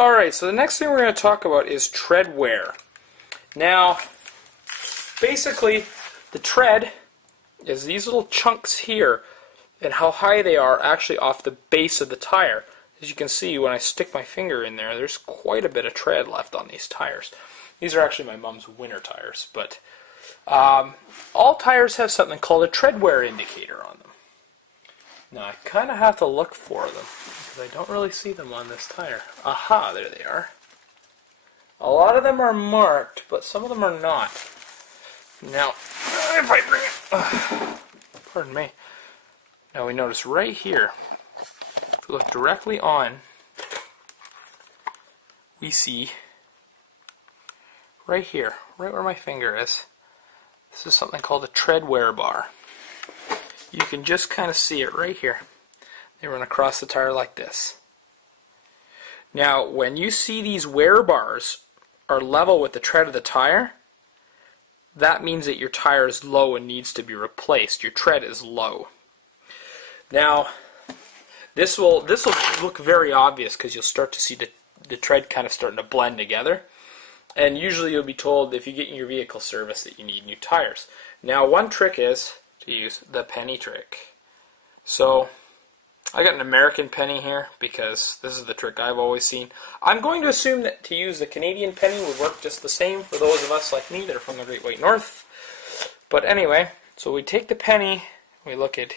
Alright, so the next thing we're going to talk about is tread wear. Now, basically, the tread is these little chunks here, and how high they are actually off the base of the tire. As you can see, when I stick my finger in there, there's quite a bit of tread left on these tires. These are actually my mom's winter tires, but all tires have something called a tread wear indicator on them. Now, I kind of have to look for them, because I don't really see them on this tire. Aha, there they are. A lot of them are marked, but some of them are not. Now, if I bring it, pardon me. Now we notice right here, if we look directly on, we see right here, right where my finger is, this is something called a tread wear bar. You can just kind of see it right here. They run across the tire like this. Now, when you see these wear bars are level with the tread of the tire, that means that your tire is low and needs to be replaced. Your tread is low. Now, this will look very obvious because you'll start to see the tread kind of starting to blend together. And usually you'll be told if you get in your vehicle service that you need new tires. Now, one trick is to use the penny trick. So, I got an American penny here because this is the trick I've always seen. I'm going to assume that to use the Canadian penny would work just the same for those of us like me that are from the Great White North. But anyway, so we take the penny, we look at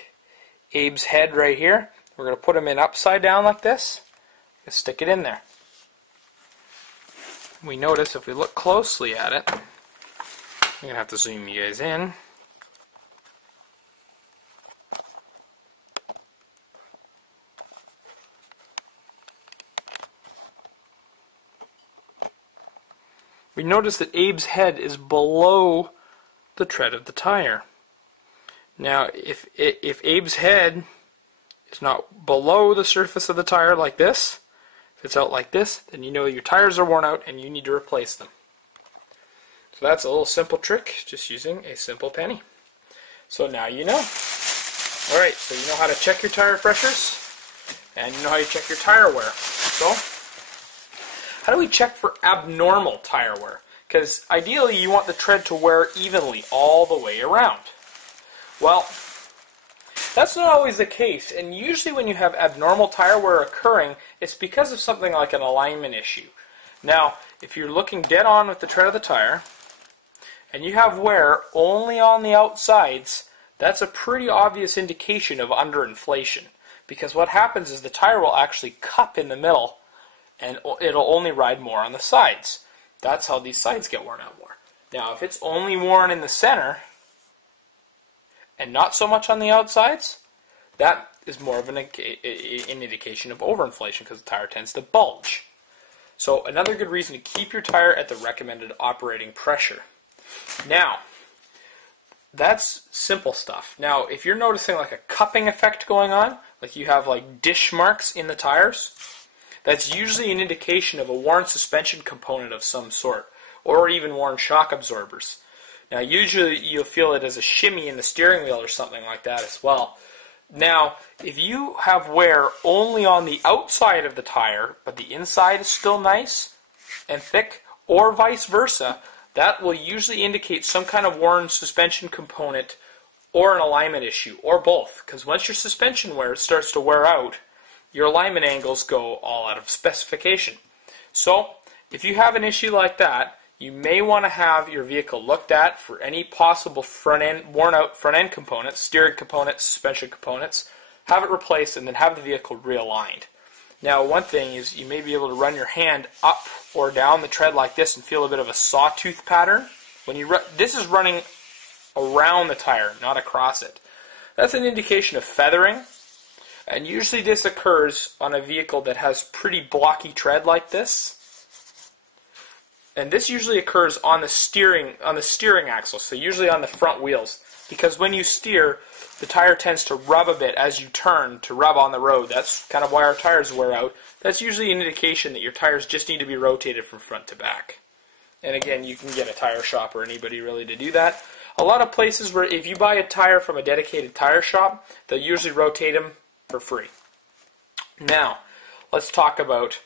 Abe's head right here. We're going to put him in upside down like this. Just stick it in there. We notice if we look closely at it, I'm going to have to zoom you guys in. We notice that Abe's head is below the tread of the tire. Now, if Abe's head is not below the surface of the tire like this, if it's out like this, then you know your tires are worn out and you need to replace them. So that's a little simple trick, just using a simple penny. So now you know. Alright, so you know how to check your tire pressures, and you know how you check your tire wear. So, how do we check for abnormal tire wear? Because ideally you want the tread to wear evenly all the way around. Well, that's not always the case, and usually when you have abnormal tire wear occurring, it's because of something like an alignment issue. Now, if you're looking dead on with the tread of the tire, and you have wear only on the outsides, that's a pretty obvious indication of underinflation. Because what happens is the tire will actually cup in the middle, and it'll only ride more on the sides. That's how these sides get worn out more. Now, if it's only worn in the center, and not so much on the outsides, that is more of an indication of overinflation because the tire tends to bulge. So another good reason to keep your tire at the recommended operating pressure. Now, that's simple stuff. Now, if you're noticing like a cupping effect going on, like you have like dish marks in the tires, that's usually an indication of a worn suspension component of some sort, or even worn shock absorbers. Now, usually you'll feel it as a shimmy in the steering wheel or something like that as well. Now, if you have wear only on the outside of the tire, but the inside is still nice and thick, or vice versa, that will usually indicate some kind of worn suspension component or an alignment issue, or both. Because once your suspension wear starts to wear out, your alignment angles go all out of specification. So, if you have an issue like that, you may want to have your vehicle looked at for any possible worn out front end components, steering components, suspension components, have it replaced, and then have the vehicle realigned. Now, one thing is you may be able to run your hand up or down the tread like this and feel a bit of a sawtooth pattern. When you this is running around the tire, not across it. That's an indication of feathering, and usually this occurs on a vehicle that has pretty blocky tread like this. And this usually occurs on the steering axle, so usually on the front wheels, because when you steer, the tire tends to rub a bit as you turn to rub on the road. That's kind of why our tires wear out. That's usually an indication that your tires just need to be rotated from front to back. And again, you can get a tire shop or anybody really to do that. A lot of places where if you buy a tire from a dedicated tire shop, they'll usually rotate them for free. Now, let's talk about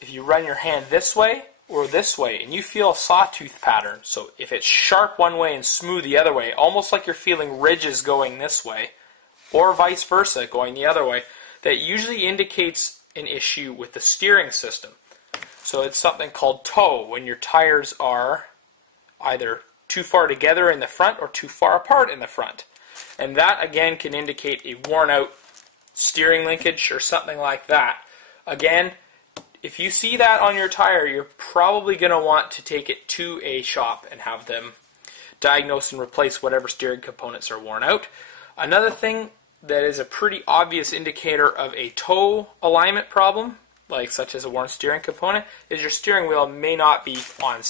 if you run your hand this way or this way, and you feel a sawtooth pattern, so if it's sharp one way and smooth the other way, almost like you're feeling ridges going this way, or vice versa, going the other way, that usually indicates an issue with the steering system. So it's something called toe, when your tires are either too far together in the front or too far apart in the front. And that, again, can indicate a worn-out steering linkage or something like that. Again, if you see that on your tire, you're probably going to want to take it to a shop and have them diagnose and replace whatever steering components are worn out. Another thing that is a pretty obvious indicator of a toe alignment problem, like such as a worn steering component, is your steering wheel may not be on